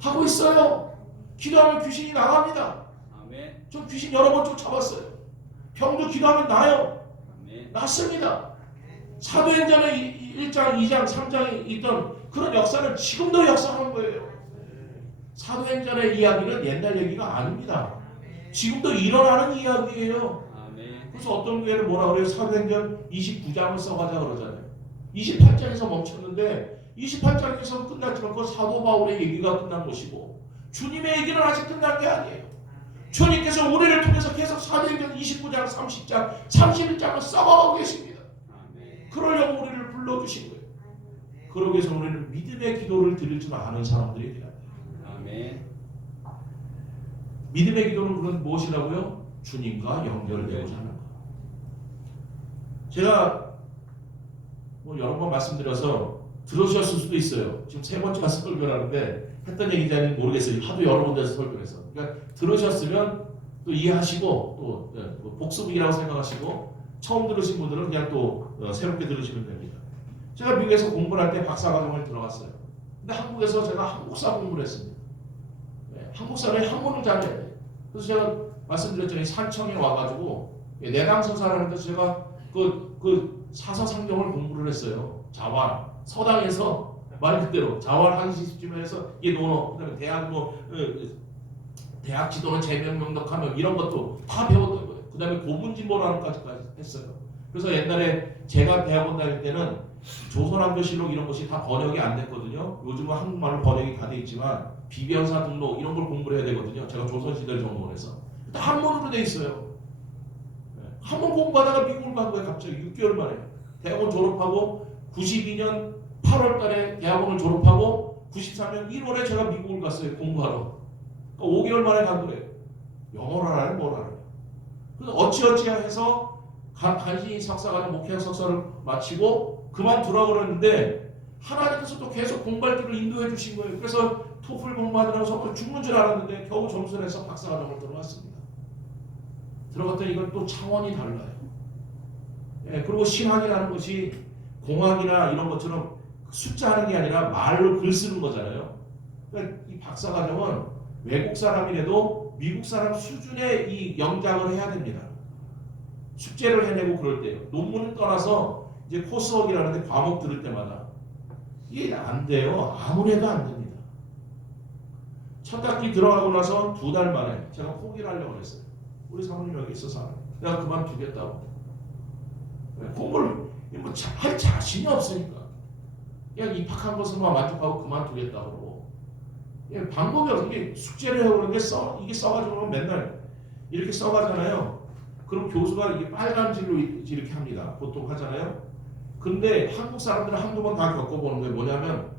하고 있어요. 기도하면 귀신이 나갑니다. 아멘. 저 귀신 여러 번 쫓아봤어요. 병도 기도하면 나요. 아멘. 낫습니다. 사도행전의 1장, 2장, 3장에 있던 그런 역사는 지금도 역사하는 거예요. 사도행전의 이야기는 옛날 얘기가 아닙니다. 지금도 일어나는 이야기예요. 아멘. 그래서 어떤 교회는 뭐라 그래요? 사도행전 29장을 써가자 그러잖아요. 28장에서 멈췄는데 28장에서 끝났지만 그건 사도 바울의 얘기가 끝난 것이고 주님의 얘기는 아직 끝난 게 아니에요. 주님께서 우리를 통해서 계속 사도행전 29장, 30장, 31장을 써가고 계십니다. 아멘. 그러려고 우리를 불러주신 거예요. 그러기 위해서 우리는 믿음의 기도를 드릴 줄 아는 사람들이 되어야 돼요. 아멘. 믿음의 기도는 그건 무엇이라고요? 주님과 연결되고자 하는 것. 제가 여러 번 말씀드려서 들으셨을 수도 있어요. 지금 세 번째가 설교를 하는데 했던 얘기인지 모르겠어요. 하도 여러 군데서 설교해서. 그러니까 들으셨으면 또 이해하시고 또 복습이라고 생각하시고 처음 들으신 분들은 그냥 또 새롭게 들으시면 됩니다. 제가 미국에서 공부를 할 때 박사과정을 들어갔어요. 근데 한국에서 제가 한국사 공부를 했습니다. 한국사를 한문을 잘해야 돼요. 그래서 제가 말씀드렸잖아요. 산청에 와가지고 내당서사라는 데서 제가 그 사서상경을 공부를 했어요. 자활 서당에서 말 그대로 자활 한시쯤 해서 이 논어 그다음에 대학 대학 지도는 제명명덕하며 이런 것도 다 배웠던 거예요. 그다음에 고문진보라는 까지까지 했어요. 그래서 옛날에 제가 대학원 다닐 때는 조선왕조실록 이런 것이 다 번역이 안 됐거든요. 요즘은 한국말로 번역이 다 돼 있지만 비변사 등록 이런 걸 공부를 해야 되거든요. 제가 조선시대를 전공을 해서 다 한문으로 돼 있어요. 한번 공부하다가 미국을 간 거예요. 갑자기 6개월 만에. 대학원 졸업하고 92년 8월 달에 대학원을 졸업하고 93년 1월에 제가 미국을 갔어요. 공부하러. 그러니까 5개월 만에 간 거예요. 영어를 알아요? 뭘 알아요? 그래서 어찌어찌 해서 간신히 석사과정 목회학 석사를 마치고 그만두라고 그러는데 하나님께서 또 계속 공부할 길을 인도해 주신 거예요. 그래서 토플 공부하느라고 정말 죽는 줄 알았는데 겨우 점수를 해서 박사과정을 들어갔습니다. 들어갔더니 이건 또 차원이 달라요. 예, 그리고 신학이라는 것이 공학이나 이런 것처럼 숫자 하는 게 아니라 말로 글 쓰는 거잖아요. 그러니까 이 박사과정은 외국 사람이라도 미국 사람 수준의 이 영작을 해야 됩니다. 숙제를 해내고 그럴 때요. 논문을 떠나서 이제 코스웍이라는데 과목 들을 때마다 이게 안 돼요. 아무리 해도 안 됩니다. 첫 학기 들어가고 나서 2달 만에 제가 포기를 하려고 했어요. 우리 사모님 여기 있어서 내가 그만두겠다고. 공부를 뭐 할 자신이 없으니까 그냥 입학한 것으로만 만족하고 그만두겠다고 그러고 방법이 없는 게 숙제를 해오는 게 이게 써가지고 맨날 이렇게 써가잖아요. 그럼 교수가 이게 빨간 질로 이렇게 합니다. 보통 하잖아요. 근데 한국 사람들은 한두 번 다 겪어보는 게 뭐냐면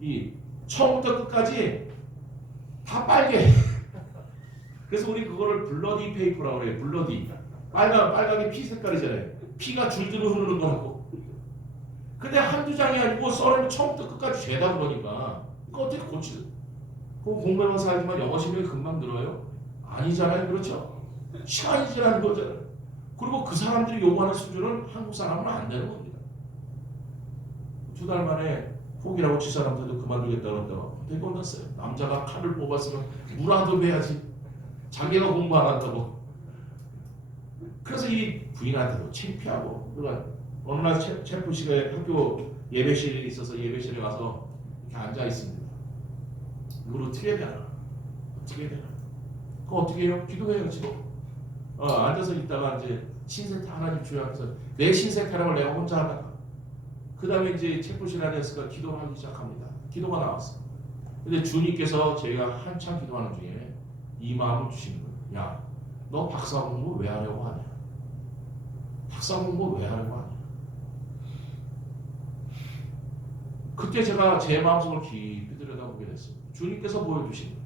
이 처음부터 끝까지 다 빨개. 그래서 우리 그거를 블러디 페이퍼라고 그래요. 블러디. 빨강이 피 색깔이잖아요. 피가 줄줄 흐르는 거라고. 근데 한두 장이 아니고 썰을 처음부터 끝까지 죄다 그러니까 이거 어떻게 고치죠? 그럼 공부해만 살지만 영어 실력이 금방 늘어요? 아니잖아요. 그렇죠? 시간이 지나는 거잖아요. 그리고 그 사람들이 요구하는 수준은 한국 사람은 안 되는 겁니다. 2달 만에 포기라고 칠 사람들도 그만두겠다고 했다가 되게 혼났어요. 남자가 칼을 뽑았으면 무라도 해야지. 자기가 공부 안 한다고. 그래서 이 부인한테도 창피하고 그러니까 어느 날 챔프 씨가 학교 예배실에 있어서 예배실에 가서 이렇게 앉아 있습니다. 이걸 어떻게 해야 되나? 어떻게 해야 되나? 그거 어떻게 해요? 기도해요 지금. 앉아서 있다가 이제 신세태 하나님 주여 하면서 내 신세태라고 내가 혼자 하다가 그 다음에 이제 챔프 씨 안에서 기도를 하기 시작합니다. 기도가 나왔어. 근데 주님께서 제가 한참 기도하는 중에 이 마음을 주시는 거예요. 야, 너 박사 공부 왜 하려고 하냐? 박사 공부 왜 하려고 하냐? 그때 제가 제 마음속을 깊이 들여다보게 됐습니다. 주님께서 보여주신 거예요.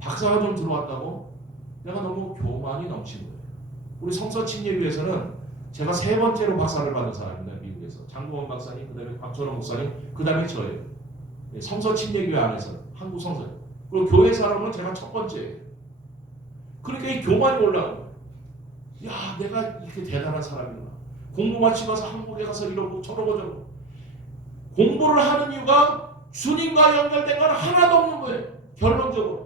박사가 좀 들어왔다고 내가 너무 교만이 넘치는 거예요. 우리 성서 침례교회에서는 제가 3번째로 박사를 받은 사람입니다. 미국에서. 장동원 박사님, 그 다음에 박철원 목사님, 그 다음에 저예요. 성서 침례교회 안에서 한국 성서. 그리고 교회 사람은 제가 첫 번째예요. 그러니까 이 교만이 올라가는 거예요. 야, 내가 이렇게 대단한 사람이구나. 공부 마치고 가서 한국에 가서 이러고 저러고 저러고. 공부를 하는 이유가 주님과 연결된 건 하나도 없는 거예요. 결론적으로.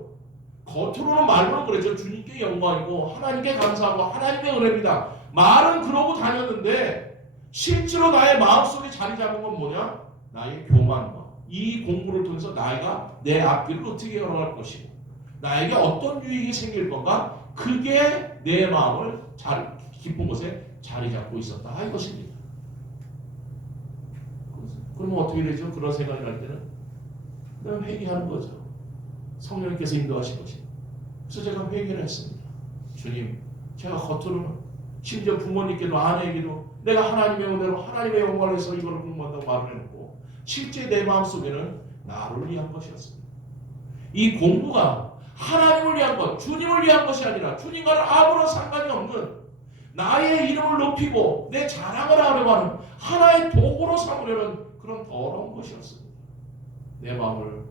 겉으로는 말로는 그랬죠. 주님께 영광이고 하나님께 감사하고 하나님의 은혜입니다. 말은 그러고 다녔는데 실제로 나의 마음속에 자리 잡은 건 뭐냐? 나의 교만과 이 공부를 통해서 나이가 내 앞길을 어떻게 열어갈 것이고 나에게 어떤 유익이 생길 건가? 그게 내 마음을 깊은 곳에 자리 잡고 있었다 이것입니다. 그러면 어떻게 되죠? 그런 생각이 날 때는 그냥 회개하는 거죠. 성령님께서 인도하신 것입니다. 그래서 제가 회개를 했습니다. 주님, 제가 겉으로는 심지어 부모님께도 아내에게도 내가 하나님의 은혜로 하나님의 영광을 위해서 이걸 공부한다고 말을 해놓고 실제 내 마음속에는 나를 위한 것이었습니다. 이 공부가 하나님을 위한 것, 주님을 위한 것이 아니라 주님과는 아무런 상관이 없는 나의 이름을 높이고 내 자랑을 하려고 하는 하나의 도구로 삼으려는 그런 더러운 것이었습니다. 내 마음을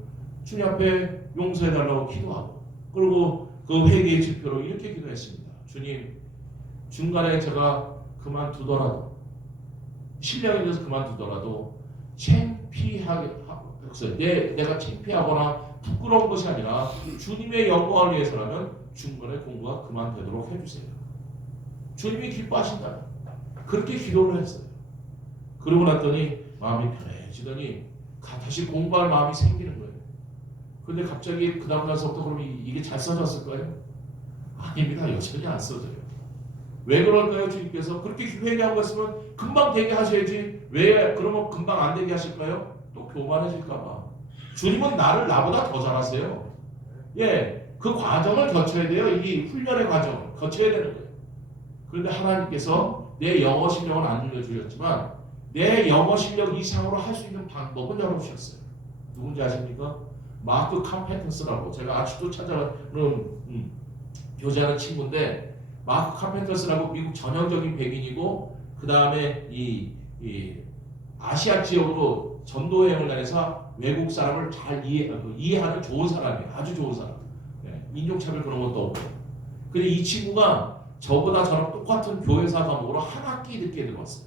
주님 앞에 용서해달라고 기도하고 그리고 그 회개의 지표로 이렇게 기도했습니다. 주님, 중간에 제가 그만두더라도 신령에 대해서 그만두더라도 창피하게 내가 창피하거나 부끄러운 것이 아니라 주님의 영광을 위해서라면 중간에 공부가 그만되도록 해주세요. 주님이 기뻐하신다. 그렇게 기도를 했어요. 그러고 났더니 마음이 편해지더니 다시 공부할 마음이 생기는 거예요. 근데 갑자기 그 다음날서부터 그럼 이게 잘 써졌을까요? 아닙니다. 여전히 안 써져요. 왜 그럴까요? 주님께서 그렇게 회개하고 있으면 금방 되게 하셔야지 왜 그러면 금방 안 되게 하실까요? 또 교만해질까봐. 주님은 나보다 더 잘하세요. 예, 그 과정을 거쳐야 돼요. 이 훈련의 과정을 거쳐야 되는 거예요. 그런데 하나님께서 내 영어 실력은 안 들려주셨지만 내 영어 실력 이상으로 할 수 있는 방법은 열어주셨어요. 누군지 아십니까? 마크 카펜터스라고 제가 아직도 찾아오는 교제하는 친구인데 마크 카펜터스라고 미국 전형적인 백인이고 그 다음에 이 아시아 지역으로 전도 여행을 다녀서 외국 사람을 잘 이해하는 좋은 사람이에요. 아주 좋은 사람. 인종차별 그런 것도 없고. 근데 이 친구가 저보다 저랑 똑같은 교회사 과목으로 한 학기 늦게 들어왔어요.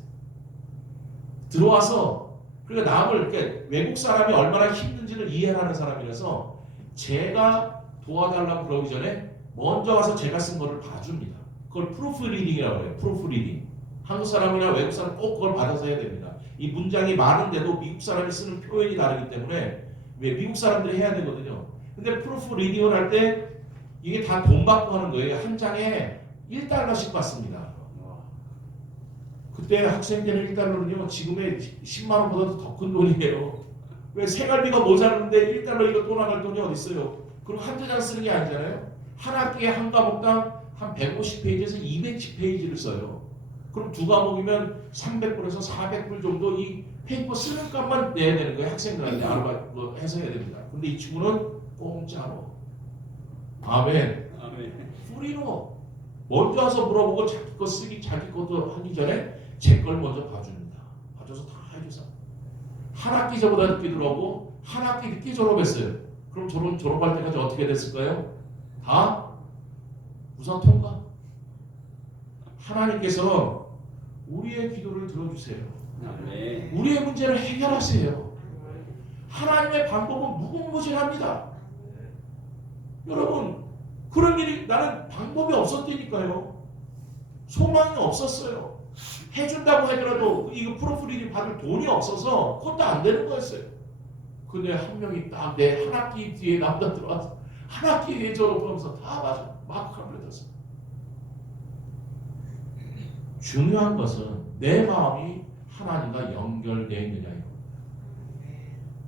들어와서 그러니까 남을 그러니까 외국 사람이 얼마나 힘든지를 이해하는 사람이라서 제가 도와달라고 그러기 전에 먼저 와서 제가 쓴 거를 봐줍니다. 그걸 프루프 리딩이라고 해요. 프루프 리딩. 한국 사람이나 외국 사람 꼭 그걸 받아서 해야 됩니다. 이 문장이 많은데도 미국 사람이 쓰는 표현이 다르기 때문에 왜 미국 사람들이 해야 되거든요. 근데 프루프 리딩을 할 때 이게 다 돈 받고 하는 거예요. 한 장에 1달러씩 받습니다. 그때 학생 때는 1달러는요 지금의 10만 원보다도 더 큰 돈이에요. 왜 생활비가 모자르는데 1달러 이거 또 나갈 돈이 어디 있어요? 그리고 한두 장 쓰는 게 아니잖아요. 한 학기에 한 과목당 한 150페이지에서 210페이지를 써요. 그럼 두 과목이면 300불에서 400불 정도 이 페이퍼 쓰는 값만 내야 되는 거예요. 학생들한테 아르바이트 해서 해야 됩니다. 근데 이 친구는 공짜로. 아멘. 아멘. 프리로. 먼저 와서 물어보고 자기 거 쓰기 자기 것도 하기 전에 제 걸 먼저 봐줍니다. 봐줘서 다 해줘서 한 학기 저보다 늦게 들어오고 한 학기 늦게 졸업했어요. 그럼 졸업할 때까지 어떻게 됐을까요? 다 우선 통과. 하나님께서 우리의 기도를 들어주세요. 아멘. 우리의 문제를 해결하세요. 하나님의 방법은 무궁무진합니다. 여러분 그런 일이 나는 방법이 없었다니까요. 소망이 없었어요. 해준다고 하더라도 이거 프로필이 받을 돈이 없어서 그것도 안 되는 거였어요. 근데 한 명이 딱 내 한 학기 뒤에 남자 들어와서 한 학기 뒤에 졸업하면서 다 맞아. 마크를 해줬어. 중요한 것은 내 마음이 하나님과 연결되어 있느냐예요.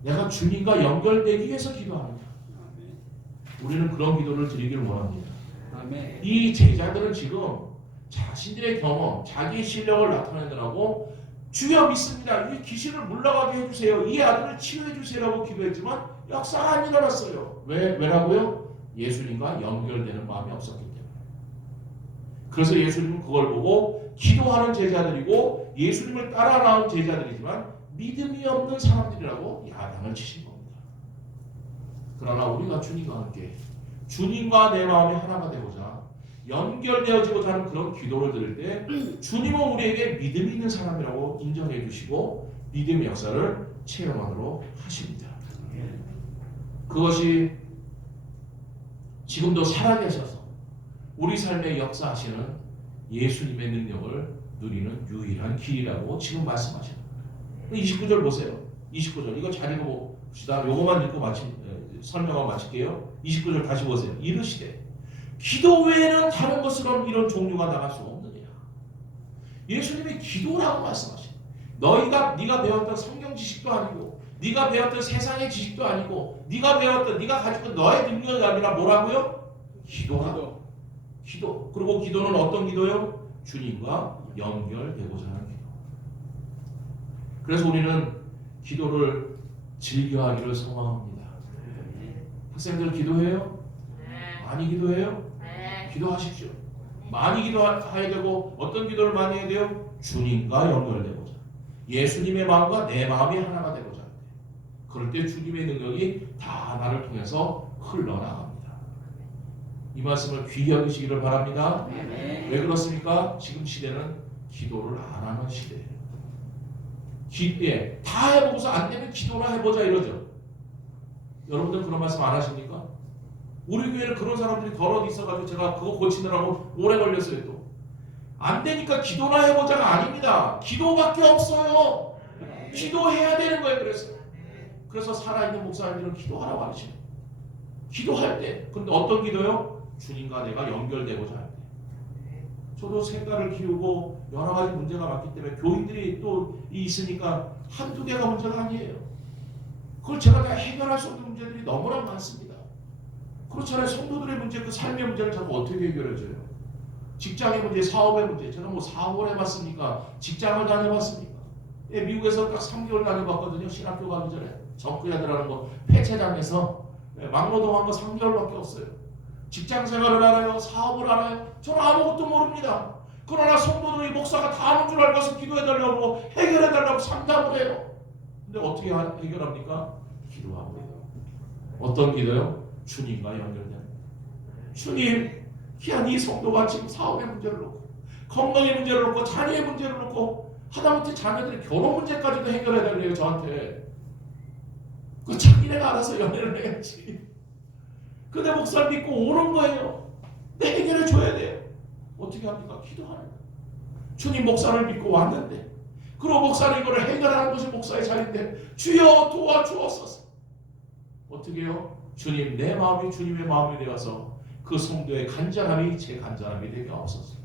내가 주님과 연결되기 위해서 기도합니다. 우리는 그런 기도를 드리기를 원합니다. 아멘. 이 제자들은 지금 자신들의 경험, 자기의 실력을 나타내느라고 주여 믿습니다. 이 귀신을 물러가게 해주세요. 이 아들을 치유해 주세요라고 기도했지만 역사가 안 일어났어요. 왜라고요? 예수님과 연결되는 마음이 없었기 때문에. 그래서 예수님은 그걸 보고 기도하는 제자들이고 예수님을 따라 나온 제자들이지만 믿음이 없는 사람들이라고 야단을 치신 겁니다. 그러나 우리가 주님과 함께 주님과 내 마음이 하나가 되고자 연결되어지고자 하는 그런 기도를 드릴 때 주님은 우리에게 믿음이 있는 사람이라고 인정해 주시고 믿음의 역사를 체험하도록 하십니다. 그것이 지금도 살아계셔서 우리 삶에 역사하시는 예수님의 능력을 누리는 유일한 길이라고 지금 말씀하십니다. 29절 보세요. 29절 이거 잘 읽어봅시다. 요거만 읽고 설명하고 마칠게요. 29절 다시 보세요. 이르시되 기도 외에는 다른 것으로는 이런 종류가 나갈 수 없느니라. 예수님이 기도라고 말씀하십니다. 네가 배웠던 성경 지식도 아니고 네가 배웠던 세상의 지식도 아니고 네가 가지고 너의 능력이 아니라 뭐라고요? 기도라고. 기도. 그리고 기도는 어떤 기도요? 주님과 연결되고자 하는 기도. 그래서 우리는 기도를 즐겨하기를 소망합니다. 학생들 기도해요? 많이 기도해요? 기도하십시오. 많이 기도해야 되고 어떤 기도를 많이 해야 돼요? 주님과 연결되고자. 예수님의 마음과 내 마음이 하나가 되고자 합니다. 그럴 때 주님의 능력이 다 나를 통해서 흘러나갑니다. 이 말씀을 귀히 여기시기를 바랍니다. 왜 그렇습니까? 지금 시대는 기도를 안 하는 시대예요. 다 해보고서 안 되면 기도나 해보자 이러죠. 여러분들 그런 말씀 안 하십니까? 우리 교회는 그런 사람들이 더러 있어가지고 제가 그거 고치느라고 오래 걸렸어요. 또 안 되니까 기도나 해보자가 아닙니다. 기도밖에 없어요. 기도해야 되는 거예요. 그래서 살아있는 목사님들은 기도하라고 하시죠. 기도할 때. 근데 어떤 기도요? 주님과 내가 연결되고자 할 때. 저도 생각을 키우고 여러 가지 문제가 많기 때문에 교인들이 또 있으니까 한두 개가 문제가 아니에요. 그걸 제가 다 해결할 수 없는 문제들이 너무나 많습니다. 그렇잖아요. 성도들의 문제, 그 삶의 문제를 자꾸 어떻게 해결해줘요? 직장의 문제, 사업의 문제. 제가 뭐 사업을 해봤습니까? 직장을 다녀봤습니까? 예, 미국에서 딱 3개월 다녀봤거든요. 신학교 가기 전에. 정크야드라는 거 폐체장에서 막노동 한 거 3개월밖에 없어요. 직장 생활을 알아요? 사업을 알아요? 저는 아무것도 모릅니다. 그러나 성도들이 목사가 다 아는 줄 알고서 기도해달라고 해결해달라고 상담을 해요. 근데 어떻게 해결합니까? 기도하고 해요. 어떤 기도요? 주님과 연결되는. 주님, 귀한 이 성도가 지금 사업의 문제를 놓고 건강의 문제를 놓고 자녀의 문제를 놓고 하다못해 자녀들의 결혼 문제까지도 해결해달래요. 저한테. 그 자기네가 알아서 연애를 해야지. 근데 목사를 믿고 오는 거예요. 근데 해결해 줘야 돼요. 어떻게 합니까? 기도하는 거예요. 주님, 목사를 믿고 왔는데 그리고 목사는 이거를 해결하는 것이 목사의 자리인데 주여 도와주옵소서. 어떻게 해요? 주님, 내 마음이 주님의 마음이 되어서 그 성도의 간절함이 제 간절함이 되게 없었어.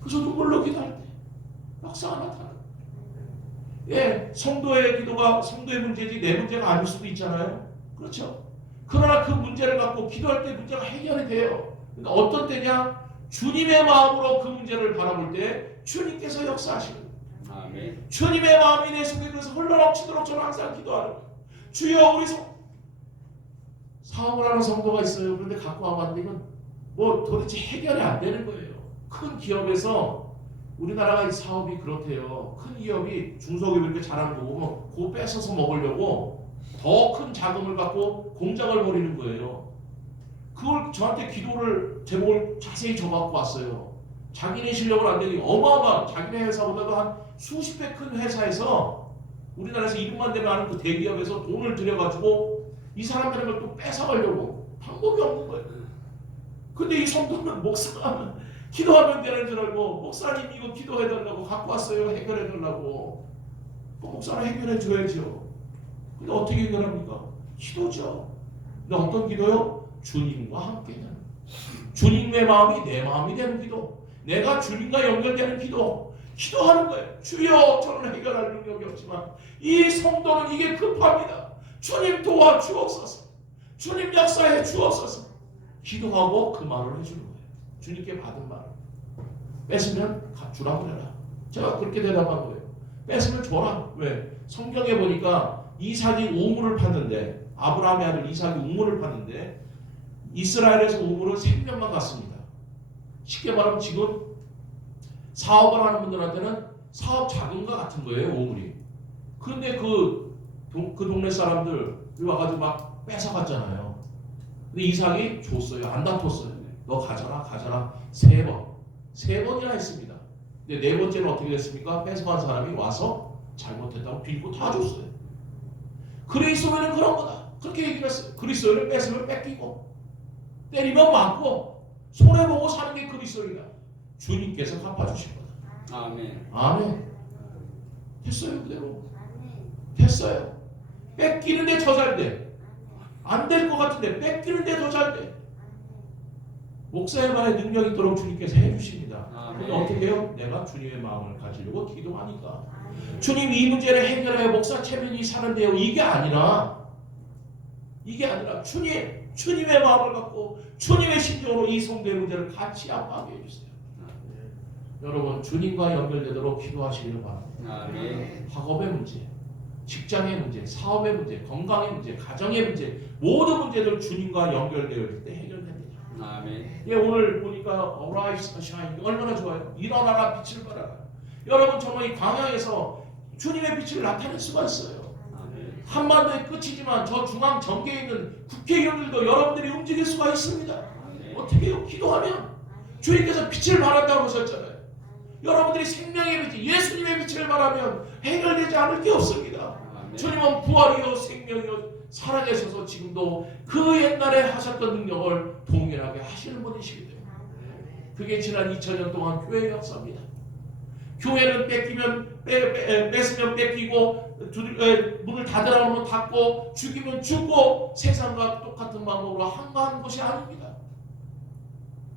그래서 눈물로 기도할 때 역사가 나타나요. 예, 성도의 기도가 성도의 문제지 내 문제가 아닐 수도 있잖아요. 그렇죠? 그러나 그 문제를 갖고 기도할 때 문제가 해결이 돼요. 그러니까 어떤 때냐? 주님의 마음으로 그 문제를 바라볼 때 주님께서 역사하시는 거예요. 아멘. 주님의 마음이 내 속에 그래서 흘러넘치도록 저는 항상 기도하는 거예요. 주여, 우리 사업을 하는 성도가 있어요. 그런데 갖고 와봤는데 이건 뭐 도대체 해결이 안 되는 거예요. 큰 기업에서 우리나라가 이 사업이 그렇대요. 큰 기업이 중소기업 이렇게 잘하는 거 보면 그거 뺏어서 먹으려고 더 큰 자금을 갖고 공장을 벌이는 거예요. 그걸 저한테 기도를 제목을 자세히 줘갖고 왔어요. 자기네 실력은 안 되니 어마어마한 자기네 회사보다도 한 수십 배 큰 회사에서 우리나라에서 이름만 되면 아는 그 대기업에서 돈을 들여가지고 이 사람들은 걸 또 뺏어가려고 방법이 없는 거예요. 근데 이 성도는 목사가 기도하면 되는 줄 알고 목사님 이거 기도해달라고 갖고 왔어요. 해결해달라고. 목사는 해결해줘야죠. 근데 어떻게 해결합니까? 기도죠. 근데 어떤 기도요? 주님과 함께 되는 주님의 마음이 내 마음이 되는 기도. 내가 주님과 연결되는 기도. 기도하는 거예요. 주여, 저는 해결할 능력이 없지만 이 성도는 이게 급합니다. 주님 도와주옵소서. 주님 역사해 주옵소서. 기도하고 그 말을 해주는 거예요. 주님께 받은 말. 뺏으면 주라 그래라. 제가 그렇게 대답한 거예요. 뺏으면 줘라. 왜? 성경에 보니까 이삭이 우물을 팠는데 아브라함의 아들 이삭이 우물을 팠는데 이스라엘에서 우물은 생명만 갔습니다. 쉽게 말하면 지금 사업을 하는 분들한테는 사업 자금과 같은 거예요. 우물이. 그런데 그 동네 사람들 와가지고 막 뺏어갔잖아요. 근데 이삭이 줬어요. 안 다퉜어요. 너 가져라. 세 번이나 했습니다. 근데 네 번째는 어떻게 됐습니까? 뺏어간 사람이 와서 잘못했다고 빌고 다 줬어요. 그리스도인은 그런 거다. 그렇게 얘기를 했어요. 그리스도인을 뺏으면 뺏기고 때리면 맞고 손해보고 사는 게 그리스도인이다. 주님께서 갚아주실 거다. 아멘. 아멘. 됐어요. 그대로. 됐어요. 뺏기는데 더 잘 돼. 안 될 것 같은데 뺏기는데 더 잘 돼. 목사의 말에 능력이 있도록 주님께서 해주십니다. 근데 어떻게 해요? 내가 주님의 마음을 가지려고 기도하니까. 주님, 이 문제를 해결해 목사 채민이 사는데요. 이게 아니라 주님의 마음을 갖고 주님의 심정으로 이 성도의 문제를 같이 아파하게 해주세요. 여러분, 주님과 연결되도록 기도하시기를 바랍니다. 아멘. 학업의 문제, 직장의 문제, 사업의 문제, 건강의 문제, 가정의 문제, 모든 문제들 주님과 연결되어 있을 때 해결됩니다. 아멘. 예, 오늘 보니까 Arise, Shine 얼마나 좋아요. 일어나라, 빛을 발하라. 여러분, 정말 이 광야에서 주님의 빛을 나타낼 수가 있어요. 아멘. 한반도의 끝이지만 저 중앙 전개에 있는 국회의원들도 여러분들이 움직일 수가 있습니다. 아멘. 어떻게 해요? 기도하면 주님께서 빛을 발한다고 하셨잖아요. 여러분들이 생명의 빛, 예수님의 빛을 발하면 해결되지 않을 게 없습니다. 아멘. 주님은 부활이요 생명이요 살아계셔서 지금도 그 옛날에 하셨던 능력을 동일하게 하시는 분이시기 때문에 그게 지난 2000년 동안 교회의 역사입니다. 교회는 뺏으면 뺏기고 문을 닫으라고 하면 닫고 죽이면 죽고 세상과 똑같은 방법으로 한가한 것이 아닙니다.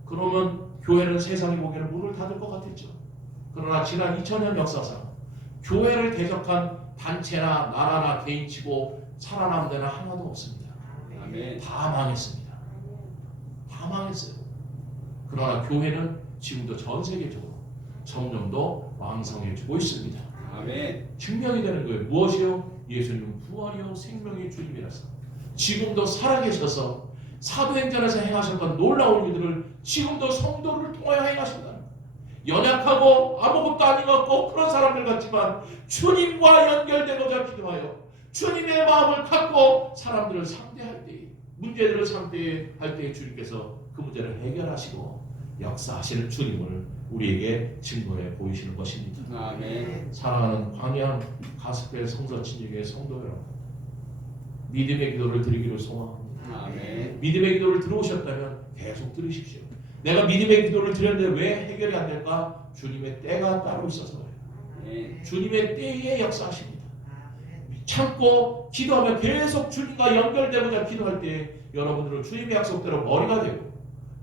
그러면 교회는 세상이 보기에는 문을 닫을 것 같았죠. 그러나 지난 2000년 역사상 교회를 대적한 단체나 나라나 개인치고 살아남은 데는 하나도 없습니다. 아멘. 다 망했습니다. 다 망했어요. 그러나 교회는 지금도 전 세계적으로 점점 더 왕성해지고 있습니다. 아멘. 증명이 되는 거예요. 무엇이요? 예수님은 부활이요 생명의 주님이라서 지금도 살아계셔서 사도행전에서 행하셨던 놀라운 일들을 지금도 성도를 통하여 행하신다는 거예요. 연약하고 아무것도 아닌 것 같고 그런 사람들 같지만 주님과 연결되고자 기도하여 주님의 마음을 갖고 사람들을 상대할 때에 문제들을 상대할 때에 주님께서 그 문제를 해결하시고 역사하시는 주님을 우리에게 증거해 보이시는 것입니다. 아멘. 사랑하는 광양 가스펠 성서 친유교회 성도 여러분, 믿음의 기도를 드리기를 소망합니다. 아멘. 믿음의 기도를 들어오셨다면 계속 들으십시오. 내가 믿음의 기도를 드렸는데 왜 해결이 안 될까? 주님의 때가 따로 있어서 그래요. 주님의 때에 역사하십니다. 참고 기도하면 계속 주님과 연결되고자 기도할 때 여러분들은 주님의 약속대로 머리가 되고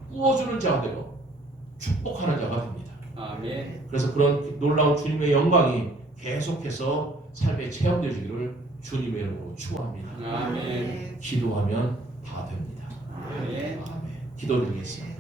구워주는 자가 되고 축복하는 자가 됩니다. 아멘. 그래서 그런 놀라운 주님의 영광이 계속해서 삶에 체험되시기를 주님의 이름으로 축원합니다. 아멘. 기도하면 다 됩니다. 아멘. 아멘. 기도드리겠습니다.